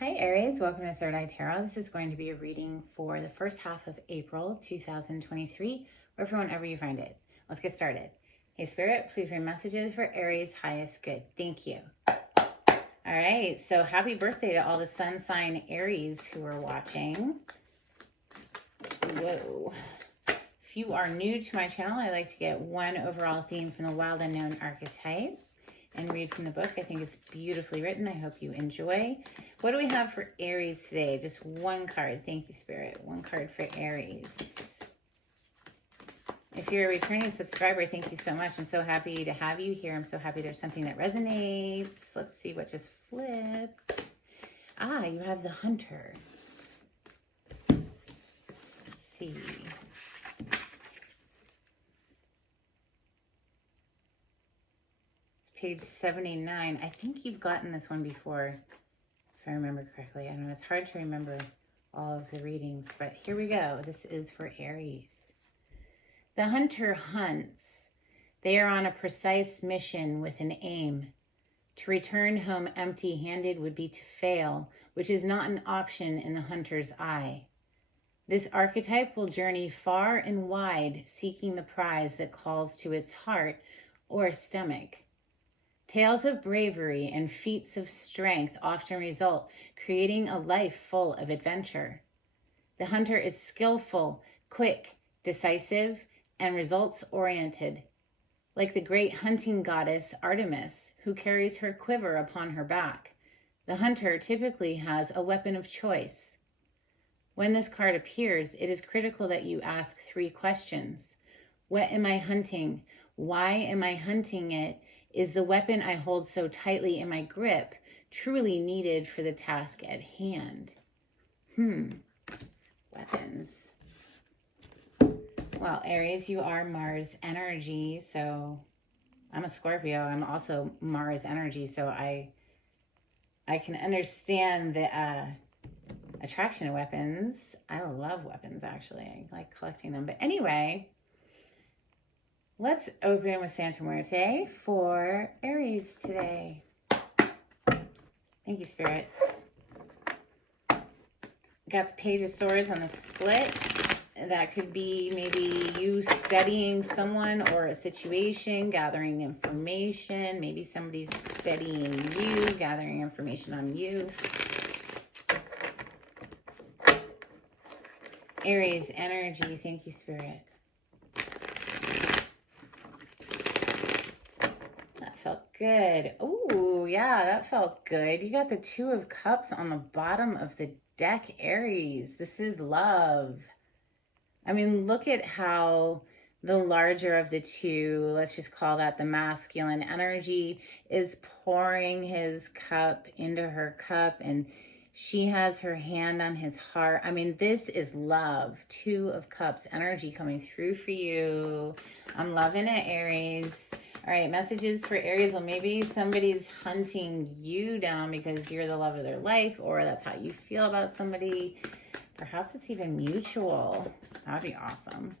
Hi Aries, welcome to Third Eye Tarot. This is going to be a reading for the first half of April 2023, or for whenever you find it. Let's get started. Hey Spirit, please bring messages for Aries' highest good. Thank you. All right, so happy birthday to all the sun sign Aries who are watching. Whoa. If you are new to my channel, I like to get one overall theme from the wild unknown archetype and read from the book. I think it's beautifully written. I hope you enjoy. What do we have for Aries today? Just one card. Thank you, Spirit. One card for Aries. If you're a returning subscriber, thank you so much. I'm so happy to have you here. I'm so happy there's something that resonates. Let's see what just flipped. Ah, you have the Hunter. Let's see. Page 79. I think you've gotten this one before, if I remember correctly. I know it's hard to remember all of the readings, but here we go. This is for Aries. The hunter hunts. They are on a precise mission with an aim. To return home empty-handed would be to fail, which is not an option in the hunter's eye. This archetype will journey far and wide, seeking the prize that calls to its heart or stomach. Tales of bravery and feats of strength often result, creating a life full of adventure. The hunter is skillful, quick, decisive, and results-oriented. Like the great hunting goddess Artemis, who carries her quiver upon her back, the hunter typically has a weapon of choice. When this card appears, it is critical that you ask 3 questions. What am I hunting? Why am I hunting it? Is the weapon I hold so tightly in my grip truly needed for the task at hand? Weapons. Well, Aries, you are Mars energy, so I'm a Scorpio. I'm also Mars energy, so I can understand the attraction to weapons. I love weapons, actually. I like collecting them. But anyway, let's open with Santa Muerte for Aries today. Thank you, Spirit. Got the Page of Swords on the split. That could be maybe you studying someone or a situation, gathering information. Maybe somebody's studying you, gathering information on you. Aries energy. Thank you, Spirit. Felt good. Oh, yeah, that felt good. You got the 2 of Cups on the bottom of the deck, Aries. This is love. I mean, look at how the larger of the 2, let's just call that the masculine energy, is pouring his cup into her cup, and she has her hand on his heart. I mean, this is love. 2 of Cups energy coming through for you. I'm loving it, Aries. All right, messages for Aries. Well, maybe somebody's hunting you down because you're the love of their life, or that's how you feel about somebody. Perhaps it's even mutual. That'd be awesome.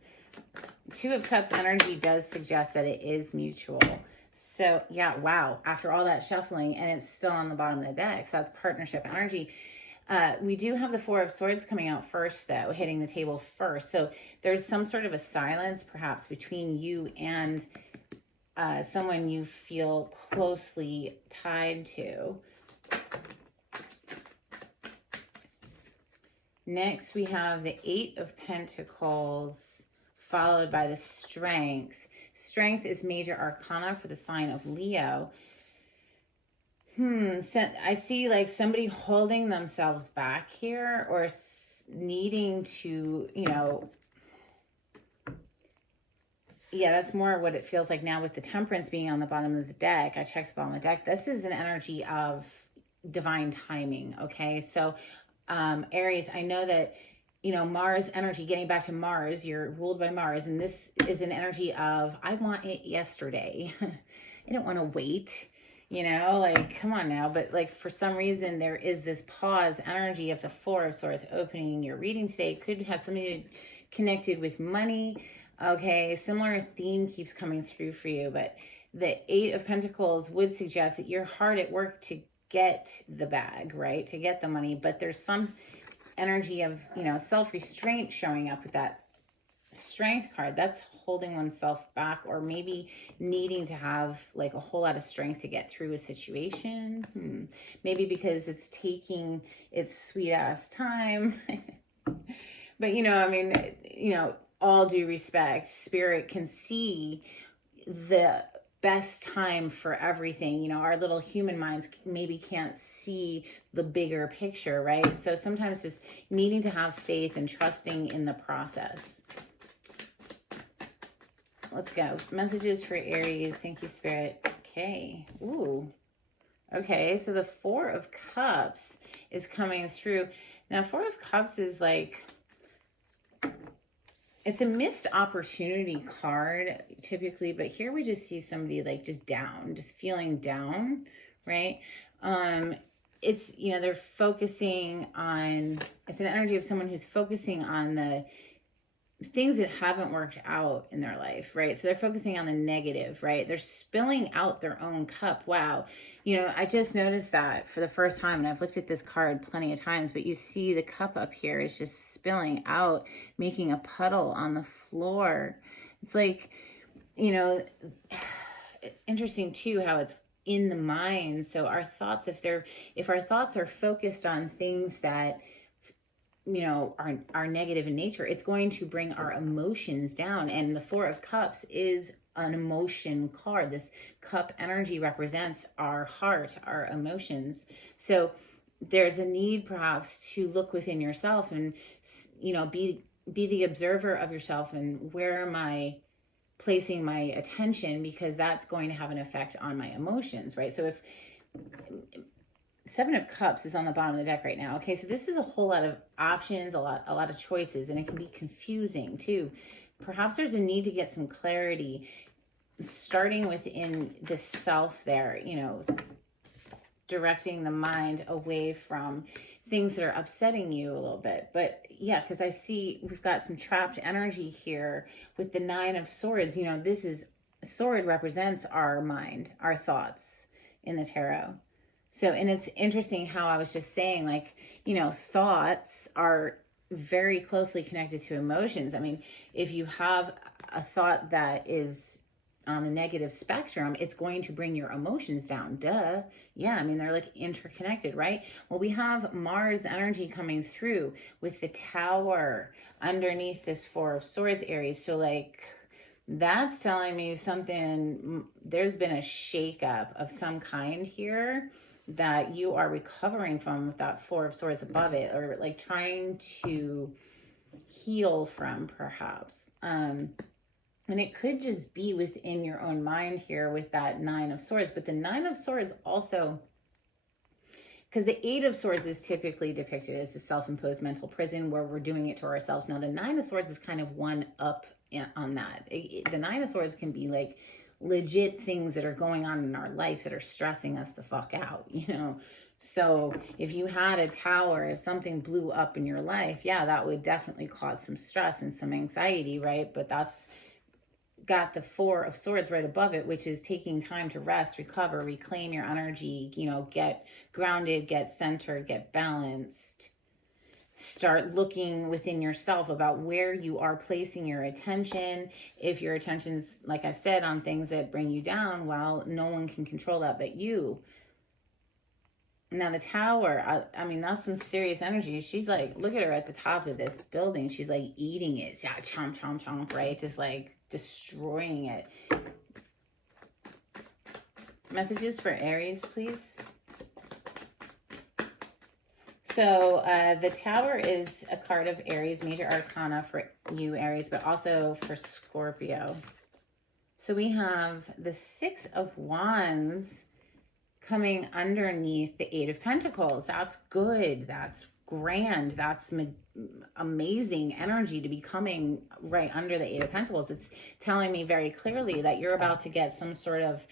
2 of Cups energy does suggest that it is mutual. So, yeah, wow. After all that shuffling, and it's still on the bottom of the deck, so that's partnership energy. We do have the 4 of Swords coming out first, though, hitting the table first. So there's some sort of a silence, perhaps, between you and someone you feel closely tied to. Next, we have the 8 of Pentacles, followed by the Strength. Strength is major arcana for the sign of Leo. So I see like somebody holding themselves back here, or needing to, yeah, that's more what it feels like now with the Temperance being on the bottom of the deck. I checked the bottom of the deck. This is an energy of divine timing, okay? So, Aries, I know that, Mars energy, getting back to Mars, you're ruled by Mars, and this is an energy of, I want it yesterday. I don't want to wait, like, come on now. But, like, for some reason, there is this pause energy of the 4 of Swords opening your reading today. Could have something connected with money. Okay, similar theme keeps coming through for you, but the 8 of Pentacles would suggest that you're hard at work to get the bag, right? To get the money, but there's some energy of, you know, self-restraint showing up with that strength card. That's holding oneself back, or maybe needing to have like a whole lot of strength to get through a situation. Maybe because it's taking its sweet ass time. But, you know, I mean, you know, all due respect, spirit can see the best time for everything. You know, our little human minds maybe can't see the bigger picture, right? So sometimes just needing to have faith and trusting in the process. Let's go. Messages for Aries. Thank you, Spirit. Okay. Ooh. Okay, so the Four of Cups is coming through. Now, Four of Cups is like, it's a missed opportunity card typically, but here we just see somebody like just down, just feeling down, right? It's, you know, they're focusing on, it's an energy of someone who's focusing on the things that haven't worked out in their life, right? So they're focusing on the negative, right? They're spilling out their own cup. Wow. You know, I just noticed that for the first time, and I've looked at this card plenty of times, but you see the cup up here is just spilling out, making a puddle on the floor. It's like, you know, interesting too, how it's in the mind. So our thoughts, if our thoughts are focused on things that, you know, are negative in nature, it's going to bring our emotions down. And the Four of Cups is an emotion card. This cup energy represents our heart, our emotions. So there's a need perhaps to look within yourself and, you know, be the observer of yourself, and where am I placing my attention, because that's going to have an effect on my emotions, right? So if Seven of Cups is on the bottom of the deck right now. Okay, so this is a whole lot of options, a lot of choices, and it can be confusing too. Perhaps there's a need to get some clarity, starting within the self there, you know, directing the mind away from things that are upsetting you a little bit. But yeah, because I see we've got some trapped energy here with the Nine of Swords. You know, this is, sword represents our mind, our thoughts in the tarot. So, and it's interesting how I was just saying, like, you know, thoughts are very closely connected to emotions. I mean, if you have a thought that is on the negative spectrum, it's going to bring your emotions down. Duh. Yeah, I mean, they're like interconnected, right? Well, we have Mars energy coming through with the Tower underneath this Four of Swords, Aries. So, like, that's telling me something, there's been a shakeup of some kind here that you are recovering from with that Four of Swords above it, or like trying to heal from perhaps. And it could just be within your own mind here with that Nine of Swords. But the Nine of Swords also, because the Eight of Swords is typically depicted as the self-imposed mental prison where we're doing it to ourselves. Now the Nine of Swords is kind of one up on that. The Nine of Swords can be like legit things that are going on in our life that are stressing us the fuck out, you know? So if you had a tower, if something blew up in your life, yeah, that would definitely cause some stress and some anxiety, right? But that's got the Four of Swords right above it, which is taking time to rest, recover, reclaim your energy, you know, get grounded, get centered, get balanced. Start looking within yourself about where you are placing your attention. If your attention's, like I said, on things that bring you down, well, no one can control that but you. Now the Tower, I mean, that's some serious energy. She's like, look at her at the top of this building. She's like eating it. Yeah, chomp, chomp, chomp, right? Just like destroying it. Messages for Aries, please. So the Tower is a card of Aries, major arcana for you, Aries, but also for Scorpio. So we have the Six of Wands coming underneath the Eight of Pentacles. That's good. That's grand. That's amazing energy to be coming right under the Eight of Pentacles. It's telling me very clearly that you're about to get some sort of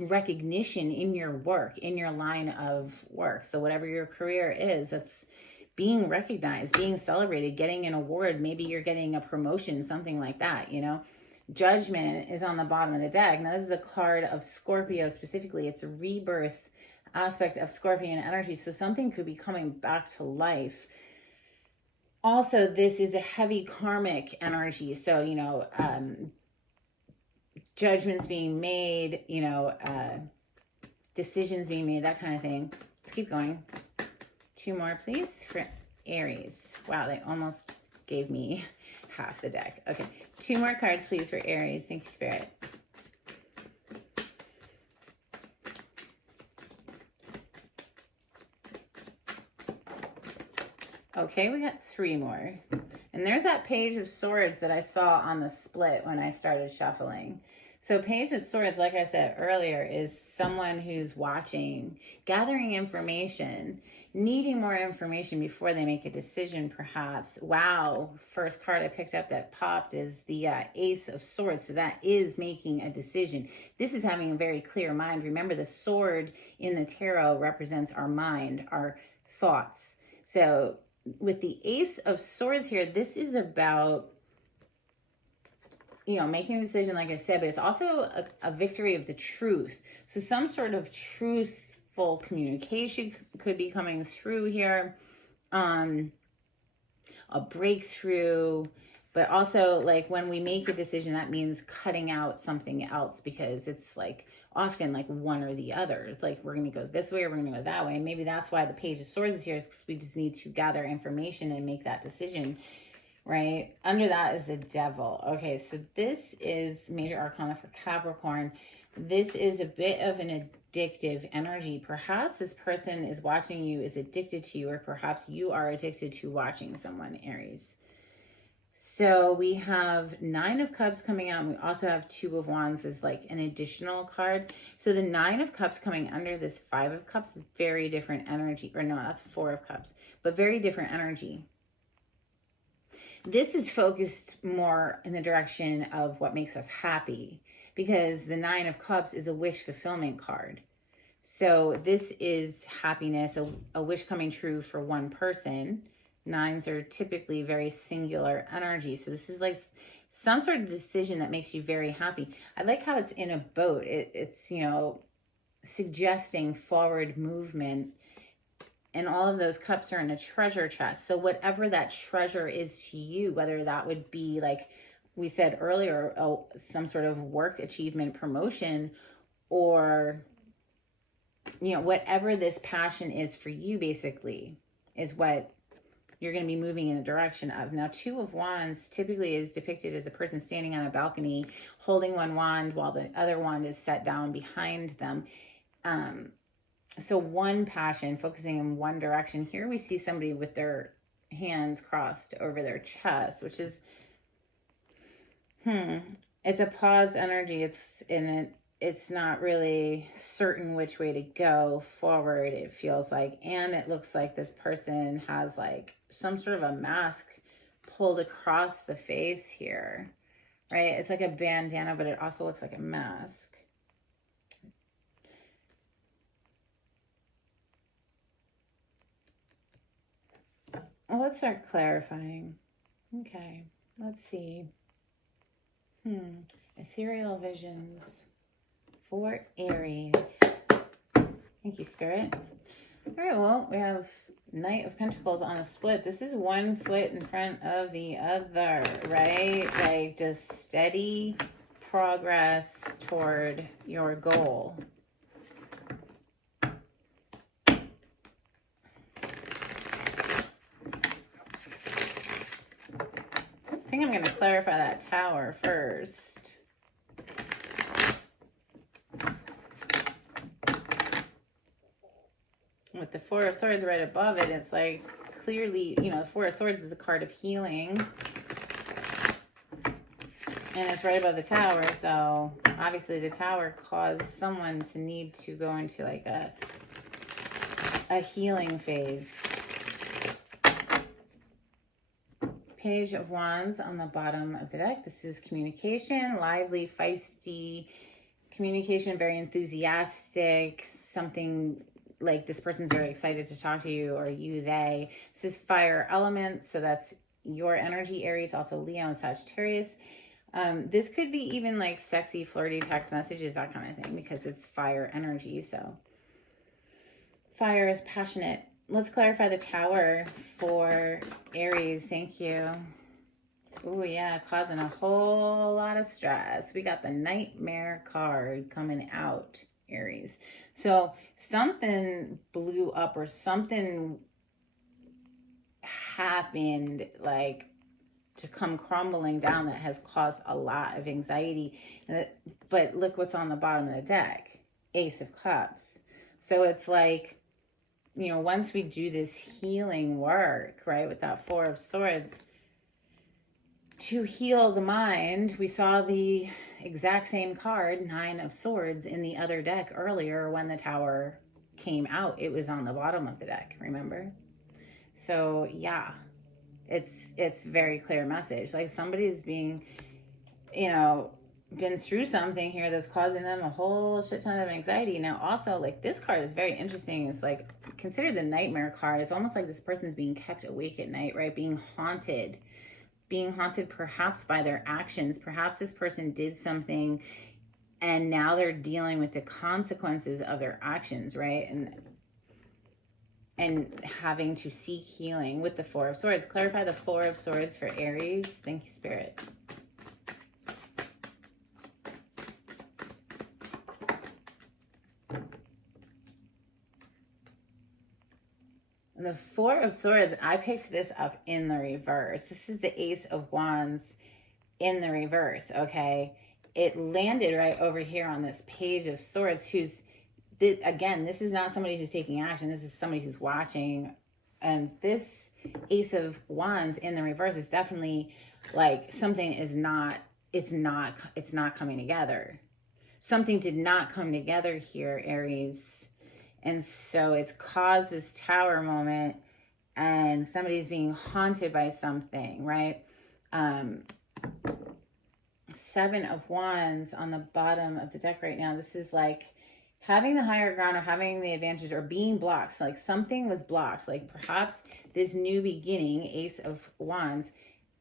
recognition in your work, in your line of work. So whatever your career is, that's being recognized, being celebrated, getting an award. Maybe you're getting a promotion, something like that, you know. Judgment is on the bottom of the deck. Now, this is a card of Scorpio specifically. It's a rebirth aspect of Scorpion energy. So something could be coming back to life. Also, this is a heavy karmic energy. So, you know, judgments being made, you know, decisions being made, that kind of thing. Let's keep going. 2 more, please, for Aries. Wow, they almost gave me half the deck. Okay, 2 more cards, please, for Aries. Thank you, Spirit. Okay, we got 3 more. And there's that Page of Swords that I saw on the split when I started shuffling. So Page of Swords, like I said earlier, is someone who's watching, gathering information, needing more information before they make a decision, perhaps. Wow, first card I picked up that popped is the Ace of Swords. So that is making a decision. This is having a very clear mind. Remember, the sword in the tarot represents our mind, our thoughts. So with the Ace of Swords here, this is about, you know, making a decision, like I said, but it's also a victory of the truth. So some sort of truthful communication could be coming through here, a breakthrough, but also like when we make a decision, that means cutting out something else, because it's like often like one or the other. It's like we're going to go this way or we're going to go that way. And maybe that's why the Page of Swords is here, because we just need to gather information and make that decision, right? Under that is the Devil. Okay, so this is Major Arcana for Capricorn. This is a bit of an addictive energy. Perhaps this person is watching you, is addicted to you, or perhaps you are addicted to watching someone, Aries. So we have 9 of Cups coming out, and we also have 2 of Wands as like an additional card. So the 9 of Cups coming under this 5 of Cups is very different energy. Or no, that's 4 of Cups, but very different energy. This is focused more in the direction of what makes us happy, because the 9 of Cups is a wish fulfillment card. So this is happiness, a wish coming true for one person. 9s are typically very singular energy. So this is like some sort of decision that makes you very happy. I like how it's in a boat. It's, you know, suggesting forward movement. And all of those cups are in a treasure chest. So whatever that treasure is to you, whether that would be, like we said earlier, some sort of work achievement, promotion, or, you know, whatever this passion is for you, basically, is what you're going to be moving in the direction of. Now, 2 of Wands typically is depicted as a person standing on a balcony, holding one wand while the other wand is set down behind them. So one passion, focusing in one direction. Here we see somebody with their hands crossed over their chest, which is, it's a pause energy. It's not really certain which way to go forward, it feels like. And it looks like this person has like some sort of a mask pulled across the face here, right? It's like a bandana, but it also looks like a mask. Well, let's start clarifying. Okay, let's see. Ethereal visions for Aries. Thank you, Spirit. All right, well, we have Knight of Pentacles on a split. This is one foot in front of the other, right? Like just steady progress toward your goal. I think I'm going to clarify that Tower first. With the 4 of Swords right above it, it's like clearly, you know, the 4 of Swords is a card of healing. And it's right above the Tower, so obviously the Tower caused someone to need to go into like a healing phase. Page of Wands on the bottom of the deck. This is communication, lively, feisty communication, very enthusiastic, something like this person's very excited to talk to you, or you, they. This is fire element, so that's your energy, Aries, also Leo and Sagittarius. This could be even like sexy, flirty text messages, that kind of thing, because it's fire energy. So Fire is passionate. Let's clarify the Tower for Aries. Thank you. Oh, yeah, causing a whole lot of stress. We got the Nightmare card coming out, Aries. So something blew up or something happened, like, to come crumbling down that has caused a lot of anxiety. But look what's on the bottom of the deck. Ace of Cups. So it's like, you know, once we do this healing work, right, with that Four of Swords, to heal the mind, we saw the exact same card, Nine of Swords, in the other deck earlier when the Tower came out. It was on the bottom of the deck, remember? So, yeah, it's very clear message. Like somebody's being, you know, been through something here that's causing them a whole shit ton of anxiety. Now, also, like, this card is very interesting. It's like, consider the Nightmare card. It's almost like this person's being kept awake at night, right? Being haunted perhaps by their actions. Perhaps this person did something and now they're dealing with the consequences of their actions, right? And having to seek healing with the Four of Swords. Clarify the Four of Swords for Aries. Thank you, Spirit. The Four of Swords, I picked this up in the reverse. This is the Ace of Wands in the reverse, okay? It landed right over here on this Page of Swords, again, this is not somebody who's taking action. This is somebody who's watching. And this Ace of Wands in the reverse is definitely like something is not, it's not coming together. Something did not come together here, Aries. And so it's caused this Tower moment and somebody's being haunted by something, right? Seven of Wands on the bottom of the deck right now. This is like having the higher ground or having the advantage or being blocked. Like something was blocked. Like perhaps this new beginning, Ace of Wands,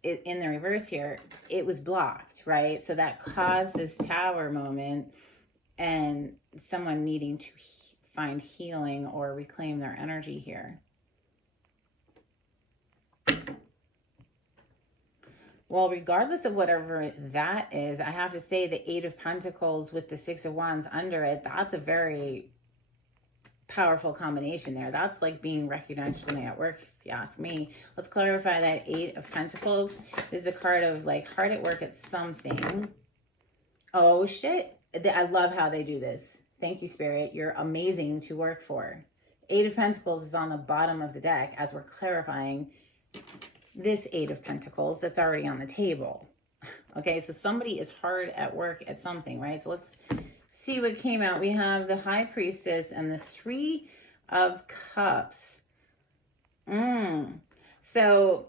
in the reverse here, it was blocked, right? So that caused this Tower moment and someone needing to find healing or reclaim their energy here. Well, regardless of whatever that is, I have to say the Eight of Pentacles with the Six of Wands under it, that's a very powerful combination there. That's like being recognized for something at work, if you ask me. Let's clarify that Eight of Pentacles. This is a card of like hard at work at something. Oh, shit. I love how they do this. Thank you, Spirit. You're amazing to work for. Eight of Pentacles is on the bottom of the deck as we're clarifying this Eight of Pentacles that's already on the table. Okay, so somebody is hard at work at something, right? So let's see what came out. We have the High Priestess and the Three of Cups. So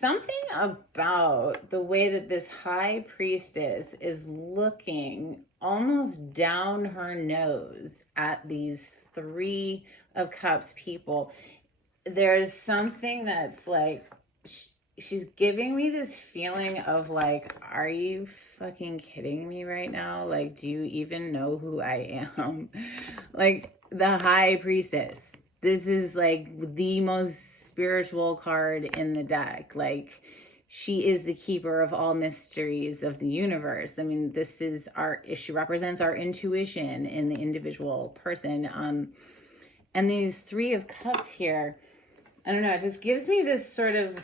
something about the way that this High Priestess is looking almost down her nose at these Three of Cups people. There's something that's like, she's giving me this feeling of like, are you fucking kidding me right now? Like, do you even know who I am? Like the High Priestess. This is like the most spiritual card in the deck. Like, she is the keeper of all mysteries of the universe. I mean, this is she represents our intuition in the individual person. And these Three of Cups here, I don't know, it just gives me this sort of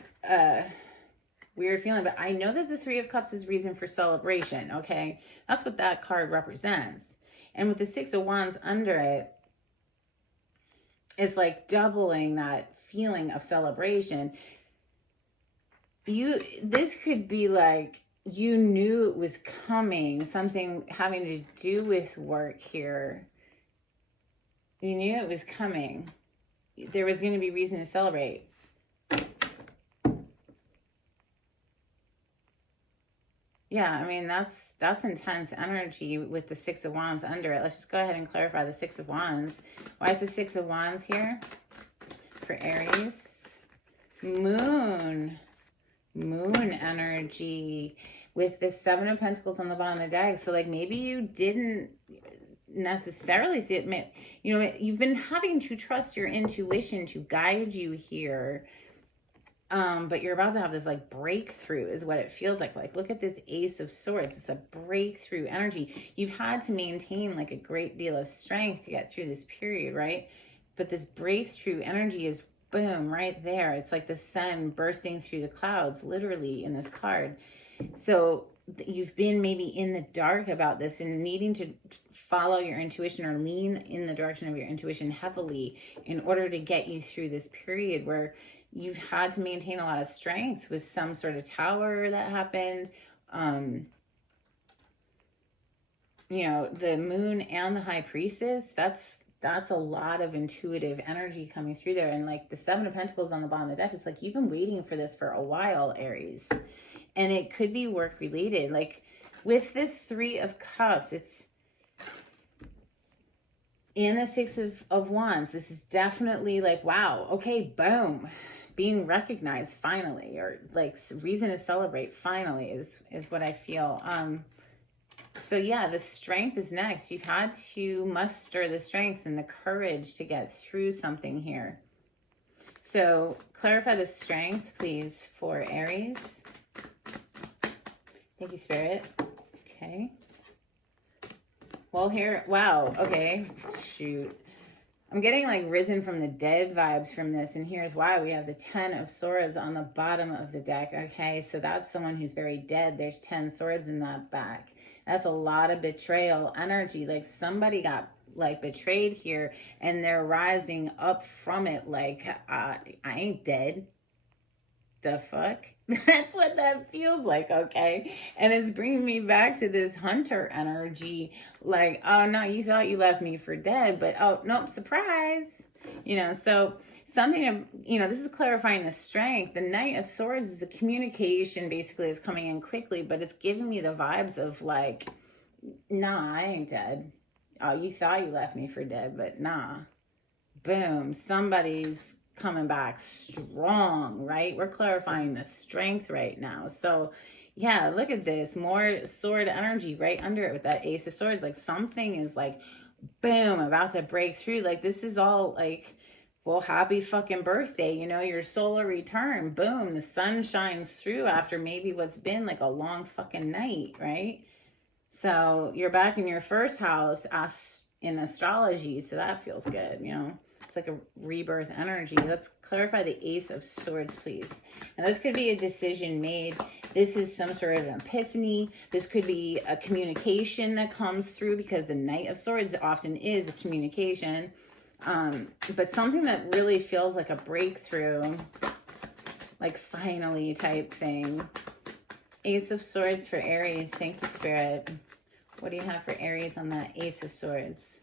weird feeling. But I know that the Three of Cups is reason for celebration, okay? That's what that card represents. And with the Six of Wands under it, it's like doubling that feeling of celebration. This could be like, you knew it was coming, something having to do with work here. You knew it was coming. There was going to be reason to celebrate. Yeah, I mean, that's intense energy with the Six of Wands under it. Let's just go ahead and clarify the Six of Wands. Why is the Six of Wands here for Aries? Moon energy with the Seven of Pentacles on the bottom of the deck. So like maybe you didn't necessarily see it. You know, you've been having to trust your intuition to guide you here. But you're about to have this like breakthrough is what it feels like. Like, look at this Ace of Swords. It's a breakthrough energy. You've had to maintain like a great deal of strength to get through this period, right? But this breakthrough energy is boom, right there. It's like the sun bursting through the clouds, literally, in this card. So you've been maybe in the dark about this and needing to follow your intuition or lean in the direction of your intuition heavily in order to get you through this period where you've had to maintain a lot of strength with some sort of tower that happened. You know, the moon and the high priestess, that's a lot of intuitive energy coming through there. And like the Seven of Pentacles on the bottom of the deck, it's like you've been waiting for this for a while, Aries. And it could be work related. Like with this Three of Cups, it's in the Six of Wands. This is definitely like, wow, okay, boom. Being recognized finally, or like reason to celebrate finally is what I feel. So yeah, the strength is next. You've had to muster the strength and the courage to get through something here. So clarify the strength, please, for Aries. Thank you, Spirit. Okay. Well, here, wow, okay, shoot. I'm getting like risen from the dead vibes from this, and here's why. We have the 10 of Swords on the bottom of the deck, okay? So that's someone who's very dead. There's 10 swords in that back. That's a lot of betrayal energy. Like somebody got like betrayed here, and they're rising up from it like, I ain't dead. The fuck? That's what that feels like, okay? And it's bringing me back to this hunter energy. Like, oh, no, you thought you left me for dead, but oh, nope, surprise. You know, so something, you know, this is clarifying the strength. The Knight of Swords is a communication, basically, is coming in quickly, but it's giving me the vibes of like, nah, I ain't dead. Oh, you thought you left me for dead, but nah. Boom, somebody's coming back strong, right? We're clarifying the strength right now. So yeah, look at this, more sword energy right under it with that Ace of Swords. Like something is like, boom, about to break through. Like this is all like, well, happy fucking birthday, you know, your solar return. Boom, the sun shines through after maybe what's been like a long fucking night, right? So you're back in your first house in astrology, so that feels good, you know. It's like a rebirth energy. Let's clarify the Ace of Swords, please. Now, this could be a decision made. This is some sort of an epiphany. This could be a communication that comes through because the Knight of Swords often is a communication. But something that really feels like a breakthrough, like finally type thing. Ace of Swords for Aries. Thank you, Spirit. What do you have for Aries on that Ace of Swords?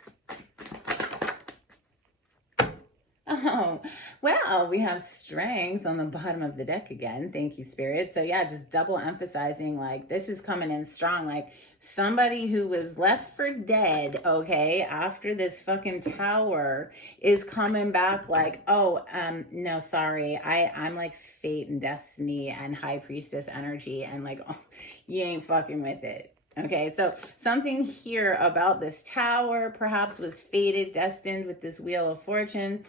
Oh, well, we have strength on the bottom of the deck again. Thank you, Spirit. So yeah, just double emphasizing like this is coming in strong. Like somebody who was left for dead, okay, after this fucking tower is coming back like, oh, no, sorry. I'm like fate and destiny and high priestess energy and like, oh, you ain't fucking with it. Okay, so something here about this tower perhaps was fated, destined with this Wheel of Fortune.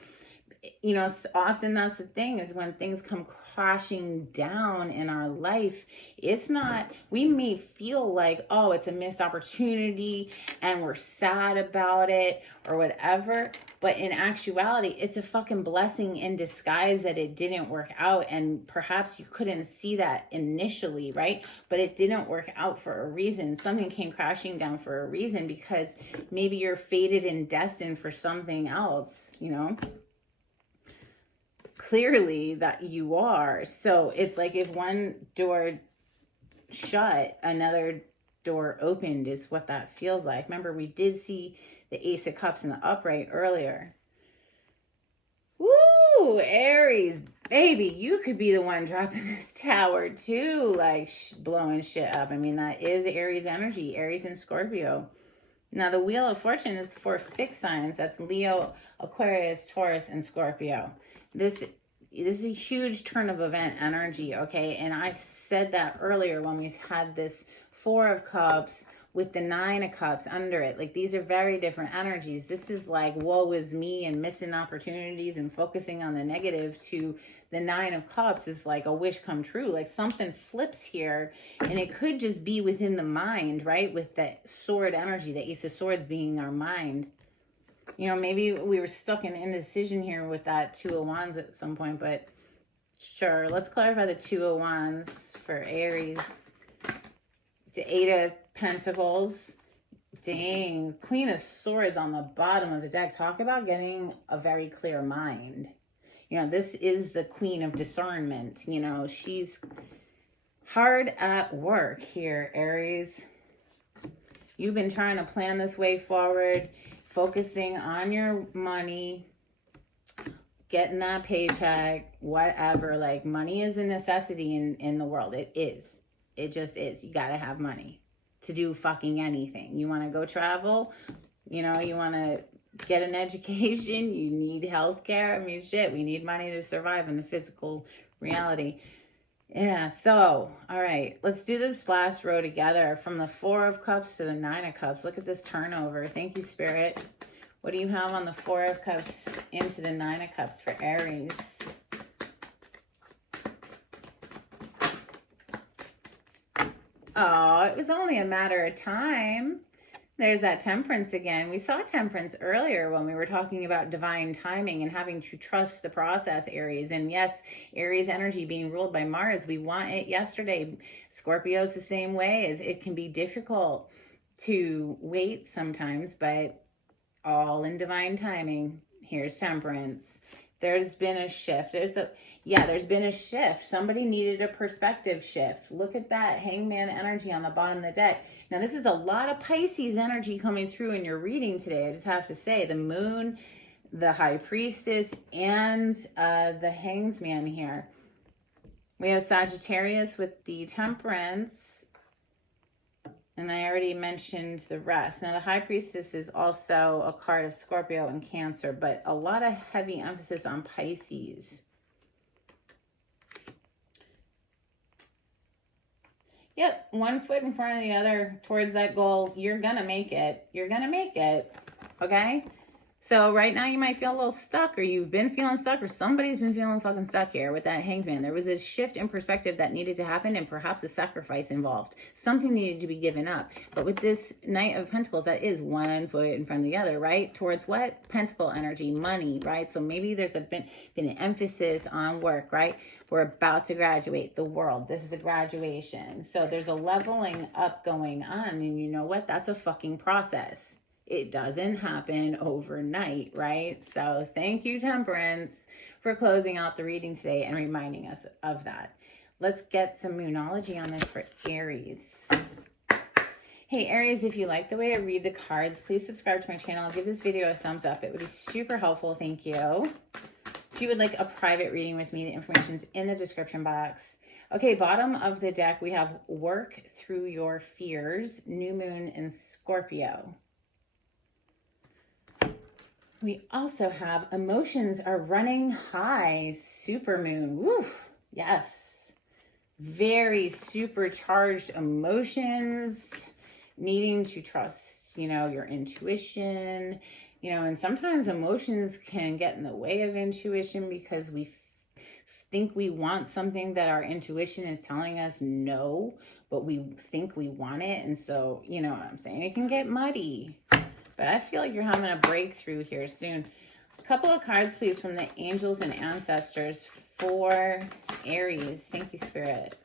You know, often that's the thing is when things come crashing down in our life, it's not, we may feel like, oh, it's a missed opportunity and we're sad about it or whatever. But in actuality, it's a fucking blessing in disguise that it didn't work out. And perhaps you couldn't see that initially, right? But it didn't work out for a reason. Something came crashing down for a reason because maybe you're fated and destined for something else, you know? Clearly that you are. So it's like if one door shut, another door opened is what that feels like. Remember, we did see the Ace of Cups in the upright earlier. Woo! Aries, baby, you could be the one dropping this tower too, like blowing shit up. I mean, that is Aries energy, Aries and Scorpio. Now, the Wheel of Fortune is for fixed signs. That's Leo, Aquarius, Taurus, and Scorpio. This is a huge turn of event energy, okay? And I said that earlier when we had this Four of Cups with the 9 of Cups under it. Like, these are very different energies. This is like, woe is me and missing opportunities and focusing on the negative, to the 9 of Cups is like a wish come true. Like, something flips here, and it could just be within the mind, right? With the sword energy, the Ace of Swords being our mind. You know, maybe we were stuck in indecision here with that 2 of Wands at some point, but sure. Let's clarify the 2 of Wands for Aries. The 8 of Pentacles. Dang. Queen of Swords on the bottom of the deck. Talk about getting a very clear mind. You know, this is the Queen of Discernment. You know, she's hard at work here, Aries. You've been trying to plan this way forward, focusing on your money, getting that paycheck, whatever. Like, money is a necessity in the world. It is. It just is. You got to have money to do fucking anything. You want to go travel, you know, you want to get an education, you need health care. I mean, shit, we need money to survive in the physical reality. Yeah, so, all right, let's do this last row together from the 4 of Cups to the 9 of Cups. Look at this turnover. Thank you, Spirit. What do you have on the 4 of Cups into the 9 of Cups for Aries? Oh, it was only a matter of time. There's that Temperance again. We saw Temperance earlier when we were talking about divine timing and having to trust the process, Aries. And yes, Aries energy being ruled by Mars, we want it yesterday. Scorpio's the same way. As it can be difficult to wait sometimes, but all in divine timing. Here's Temperance. There's been a shift. There's been a shift. Somebody needed a perspective shift. Look at that Hangman energy on the bottom of the deck. Now, this is a lot of Pisces energy coming through in your reading today. I just have to say, the Moon, the High Priestess, and the Hangman here. We have Sagittarius with the Temperance. And I already mentioned the rest. Now, the High Priestess is also a card of Scorpio and Cancer, but a lot of heavy emphasis on Pisces. Yep, one foot in front of the other towards that goal. You're going to make it. You're going to make it, okay? So right now you might feel a little stuck, or you've been feeling stuck, or somebody's been feeling fucking stuck here with that Hangman. There was a shift in perspective that needed to happen, and perhaps a sacrifice involved. Something needed to be given up. But with this Knight of Pentacles, that is one foot in front of the other, right? Towards what? Pentacle energy, money, right? So maybe there's been an emphasis on work, right? We're about to graduate the world. This is a graduation. So there's a leveling up going on, and you know what? That's a fucking process. It doesn't happen overnight, right? So thank you, Temperance, for closing out the reading today and reminding us of that. Let's get some Moonology on this for Aries. Hey, Aries, if you like the way I read the cards, please subscribe to my channel. Give this video a thumbs up. It would be super helpful. Thank you. If you would like a private reading with me, the information's in the description box. Okay, bottom of the deck, we have Work Through Your Fears, New Moon in Scorpio. We also have Emotions Are Running High, Supermoon. Woof, yes. Very supercharged emotions, needing to trust, you know, your intuition, you know, and sometimes emotions can get in the way of intuition because we think we want something that our intuition is telling us no, but we think we want it. And so, you know what I'm saying? It can get muddy. But I feel like you're having a breakthrough here soon. A couple of cards, please, from the angels and ancestors for Aries. Thank you, Spirit.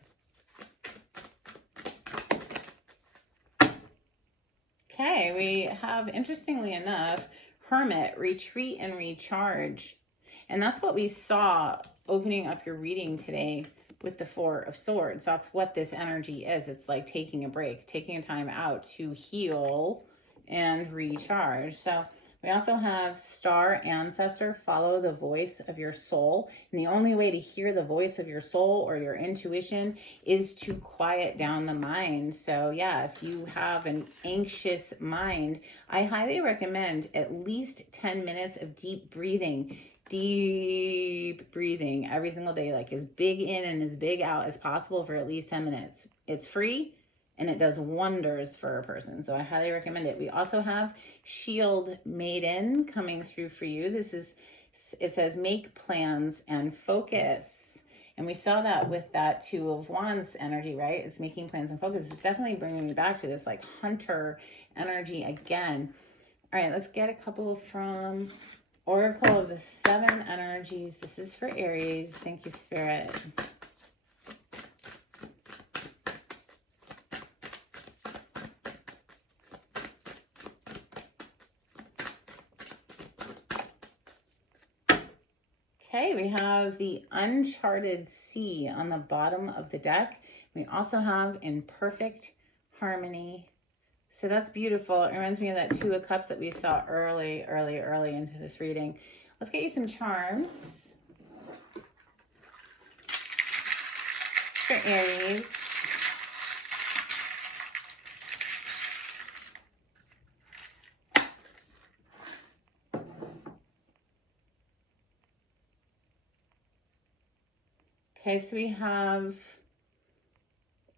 Okay, we have, interestingly enough, Hermit, Retreat and Recharge. And that's what we saw opening up your reading today with the 4 of Swords. That's what this energy is. It's like taking a break, taking a time out to heal and recharge. So we also have Star Ancestor, follow the voice of your soul. And the only way to hear the voice of your soul or your intuition is to quiet down the mind. So yeah, if you have an anxious mind, I highly recommend at least 10 minutes of deep breathing every single day, like as big in and as big out as possible for at least 10 minutes. It's free and it does wonders for a person. So I highly recommend it. We also have Shield Maiden coming through for you. This is, it says make plans and focus. And we saw that with that Two of Wands energy, right? It's making plans and focus. It's definitely bringing me back to this like hunter energy again. All right, let's get a couple from Oracle of the Seven Energies. This is for Aries. Thank you, Spirit. Okay, we have the Uncharted Sea on the bottom of the deck. We also have In Perfect Harmony. So that's beautiful. It reminds me of that Two of Cups that we saw early into this reading. Let's get you some charms for Aries. Okay, so we have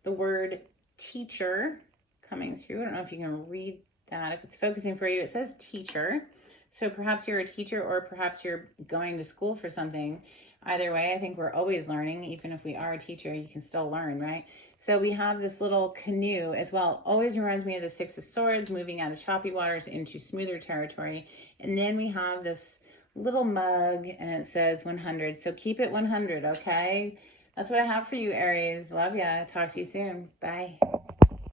the word teacher coming through. I don't know if you can read that. If it's focusing for you, it says teacher. So perhaps you're a teacher or perhaps you're going to school for something. Either way, I think we're always learning. Even if we are a teacher, you can still learn, right? So we have this little canoe as well. Always reminds me of the Six of Swords, moving out of choppy waters into smoother territory. And then we have this little mug and it says 100. So keep it 100, okay? That's what I have for you, Aries. Love ya. Talk to you soon. Bye.